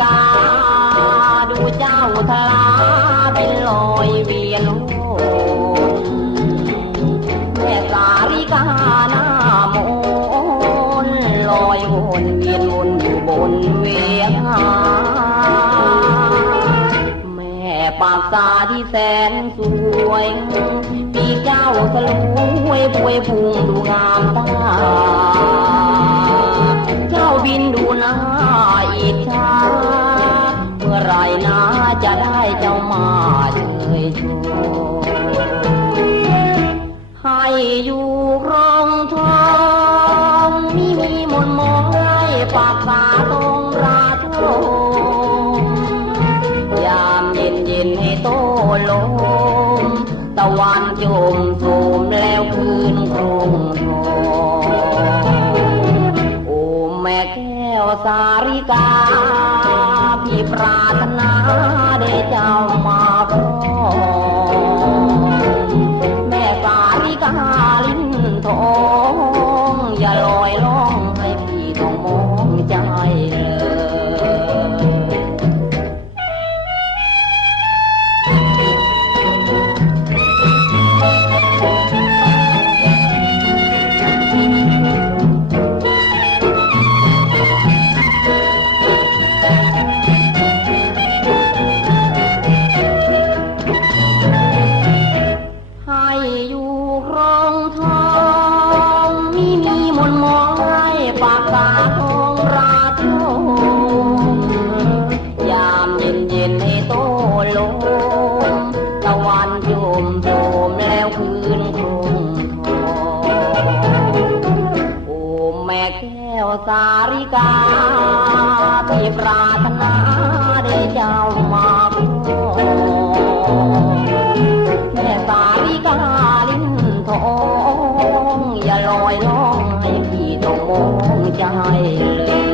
คลาเป็นลอยเวียนโลนแม่สาริกาหน้ามนลอยวนเวียนวนอยู่บนเวียงแม่ปากตาที่แสนสวยปีเจ้าสลวยพวยพุงดูงามตาเจ้าบินดูหน้าอิจฉาเมื่อไหนะจะได้เจ้ามาเชยชมให้อยู่ครองทองมีมีมนมองไล่ปากตาตรงราชมยามเย็นเย็นให้โตลมตะวันจมโสมแล้วคืนคงทองโอ้แม่แก้วสาริกา พี่ โยมโยมแล้วคืนคงทองโอ้แม่แก้วสาริกา ที่ปรารถนาได้เจ้ามาขอแม่สาริกาลิ้นทองอย่าลอยล่องให้พี่ต้องมองใจเลย